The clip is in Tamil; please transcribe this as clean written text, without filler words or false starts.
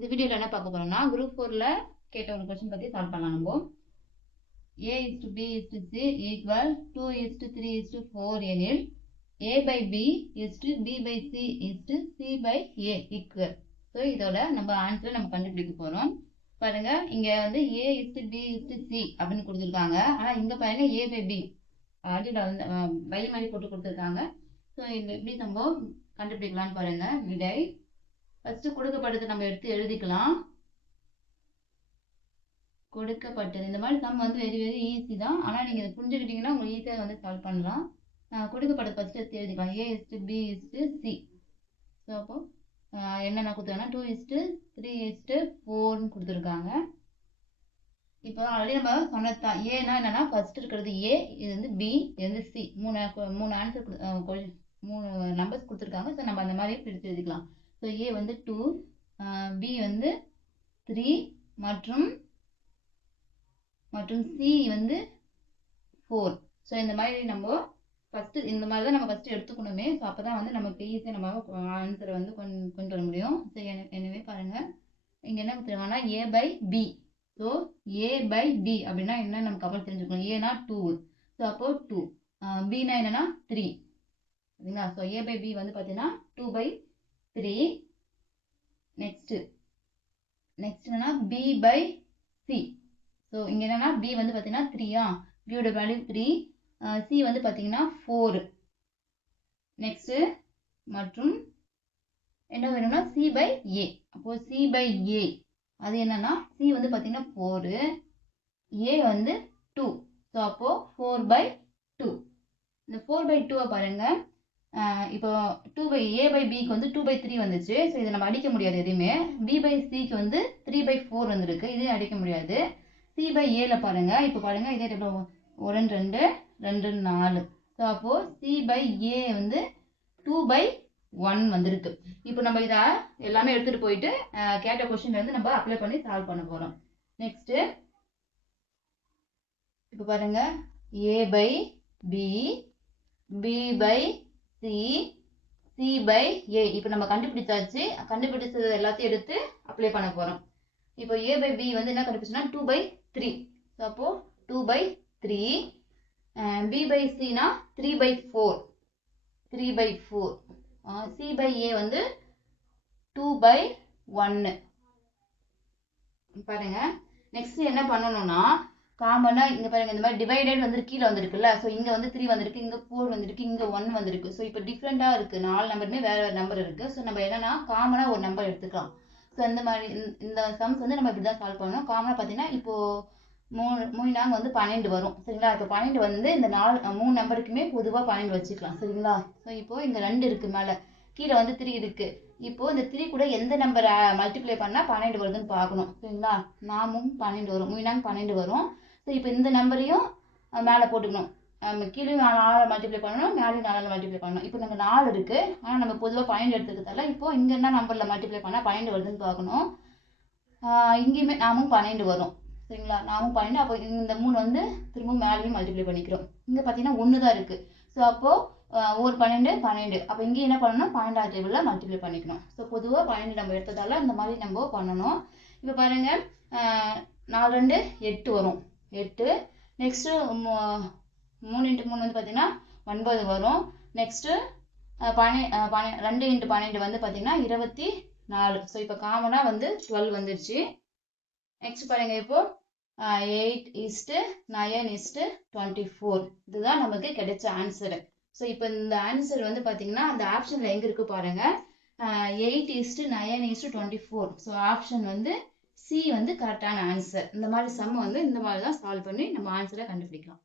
இந்த வீடியோவில் என்ன பார்க்க போறோம்னா குரூப் 4ல கேட்ட ஒரு கொஸ்டின் பற்றி சால்வ் பண்ணலாம். நம்ம a:b:c ஈக்குவல் 2:3:4 எனில் a/b:b/c/c/a ஈக்குவல். ஸோ இதோட நம்ம ஆன்சரை நம்ம கண்டுபிடிக்க போகிறோம். பாருங்க, இங்க வந்து a:b:c அப்படின்னு கொடுத்துருக்காங்க. ஆனால் இங்க பாருங்க a/b அடியில் வந்து பை மாதிரி போட்டு கொடுத்துருக்காங்க. ஸோ இது எப்படி நம்ம கண்டுபிடிக்கலாம்னு பாருங்க. விடை ஃபர்ஸ்ட் கொடுக்கப்பட்டது நம்ம எடுத்து எழுதிக்கலாம். கொடுக்கப்பட்டது இந்த மாதிரி சம் வந்து வெரி ஈஸி தான். ஆனால் நீங்கள் இதை புரிஞ்சுக்கிட்டீங்கன்னா உங்களுக்கு ஈஸியாக வந்து சால்வ் பண்ணலாம். கொடுக்கப்பட்டது ஃபர்ஸ்ட் எடுத்து எழுதிக்கலாம். a:b:c. ஸோ அப்போ என்னென்ன கொடுத்துருக்காங்கன்னா 2:3:4 கொடுத்துருக்காங்க. இப்போ ஆல்ரெடி நம்ம சொன்னதான். ஏன்னா என்னன்னா ஃபர்ஸ்ட் இருக்கிறது ஏ, இது வந்து பி, இது வந்து சி. மூணு ஆன்சர் 3 நம்பர்ஸ் கொடுத்துருக்காங்க. ஸோ நம்ம அந்த மாதிரி பிரித்து எழுதிக்கலாம். ஸோ ஏ வந்து 2, பி வந்து 3 மற்றும் சி வந்து 4. ஸோ இந்த மாதிரி நம்ம ஃபஸ்ட்டு இந்த மாதிரி தான் நம்ம ஃபஸ்ட்டு எடுத்துக்கணுமே. ஸோ அப்போ தான் வந்து நமக்கு ஈஸியாக நம்ம ஆன்சரை வந்து கொண்டு வர முடியும். ஸோ எனவே பாருங்கள், இங்கே என்ன கொடுத்துருக்காங்கன்னா a/b. ஸோ a/b அப்படின்னா என்ன நமக்கு அப்புறம் தெரிஞ்சுக்கணும். ஏனா 2, ஸோ அப்போ 2, பினா என்னன்னா 3. சரிங்களா? ஸோ a/b வந்து பார்த்தீங்கன்னா 2/3. நெக்ஸ்ட் என்னன்னா b/c. ஸோ இங்கே என்னன்னா b வந்து பார்த்தீங்கன்னா 3. பியோட வேல்யூ 3, சி வந்து பார்த்தீங்கன்னா 4. நெக்ஸ்ட் மற்றும் என்ன வேணும்னா c/a. அப்போ c/a அது என்னன்னா சி வந்து பார்த்தீங்கன்னா 4, ஏ வந்து 2. ஸோ அப்போ 4/2. இந்த 4/2 பாருங்க. இப்போ a/bக்கு வந்து 2/3 வந்துச்சு. ஸோ இதை நம்ம அடிக்க முடியாது எதுவுமே. b/cக்கு வந்து 3/4 வந்திருக்கு. இதையும் அடிக்க முடியாது. c/aல பாருங்க. இப்போ பாருங்க, இதே எவ்வளோ 1 2 2 4. ஸோ அப்போ c/a வந்து 2/1 வந்திருக்கு. இப்போ நம்ம இதை எல்லாமே எடுத்துட்டு போயிட்டு கேட்ட கொஸ்டின் வந்து நம்ம அப்ளை பண்ணி சால்வ் பண்ண போறோம். நெக்ஸ்ட் இப்போ பாருங்க, a/b, b/c, c/a. இப்போ நம்ம கண்டுபிடிச்சாச்சு. கண்டுபிடிச்சது எல்லாத்தையும் எடுத்து அப்ளை பண்ண போறோம். இப்போ a/b வந்து என்ன கண்டுபிடிச்சுன்னா 2/3. ஸோ அப்போ 2/3. b/cனா 3/4. c/a வந்து 2/1. பாருங்க, நெக்ஸ்ட் என்ன பண்ணணும்னா காமனா இங்க பாருங்க, இந்த மாதிரி டிவைடட் வந்து கீழே வந்திருக்குல்ல. ஸோ இங்க வந்து 3 வந்திருக்கு, இங்க 4 வந்திருக்கு, இங்க 1 வந்திருக்கு. ஸோ இப்போ டிஃப்ரெண்டா இருக்கு. 4 நம்பருமே வேற வேற நம்பர் இருக்கு. ஸோ நம்ம என்னன்னா காமனா ஒரு நம்பர் எடுத்துக்கலாம். ஸோ இந்த மாதிரி இந்த சம்ஸ் வந்து நம்ம இப்படி தான் சால்வ் பண்ணணும். காமனா பார்த்தீங்கன்னா இப்போ 3 நாங்க வந்து 12 வரும். சரிங்களா? இப்போ 12 வந்து இந்த 3 நம்பருக்குமே பொதுவாக 12 வச்சுக்கலாம். சரிங்களா? ஸோ இப்போ இங்க 2 இருக்கு, மேலே கீழே வந்து 3 இருக்கு. இப்போ இந்த 3 கூட எந்த நம்பரை மல்டிப்ளை பண்ணால் 12 வருதுன்னு பார்க்கணும். சரிங்களா? 12 வரும், 12 வரும். ஸோ இப்போ இந்த நம்பரையும் மேலே போட்டுக்கணும். கீழே 4 மல்டிப்ளை பண்ணணும், மேலேயும் 4 மல்டிப்ளை பண்ணணும். இப்போ நாங்கள் 4 இருக்கு. ஆனால் நம்ம பொதுவாக 12 எடுத்துக்கிறதால இப்போ இங்கே என்ன நம்பரில் மல்டிப்ளை பண்ணால் 12 வருதுன்னு பார்க்கணும். இங்கேயுமே 12 வரும். சரிங்களா? 12. அப்போ இந்த 3 வந்து திரும்பவும் மேலேயும் மல்டிப்ளை பண்ணிக்கிறோம். இங்கே பார்த்தீங்கன்னா 1 தான் இருக்கு. ஸோ அப்போ ஒரு 12. அப்போ இங்கே என்ன பண்ணணும், 12வது டேபிளில் மல்டிப்ளை பண்ணிக்கணும். ஸோ பொதுவாக 12 நம்ம எடுத்ததால இந்த மாதிரி நம்ம பண்ணணும். இப்போ பாருங்க, 4 2 8 வரும், 8. நெக்ஸ்ட்டு 3 × 3 வந்து பார்த்தீங்கன்னா 9 வரும். நெக்ஸ்ட்டு 2 × 12 வந்து பார்த்தீங்கன்னா 24. ஸோ இப்போ காமனாக வந்து 12 வந்துருச்சு. நெக்ஸ்ட் பாருங்க, இப்போ 8:9:24. இதுதான் நமக்கு கிடைச்ச ஆன்சரு. ஸோ இப்போ இந்த ஆன்சர் வந்து பார்த்தீங்கன்னா அந்த ஆப்ஷனில் எங்கே இருக்கு பாருங்க, 8:9:24. ஸோ ஆப்ஷன் வந்து சி வந்து கரெக்டான ஆன்சர். இந்த மாதிரி சம் வந்து இந்த மாதிரி தான் சால்வ் பண்ணி நம்ம ஆன்சரை கண்டுபிடிக்கலாம்.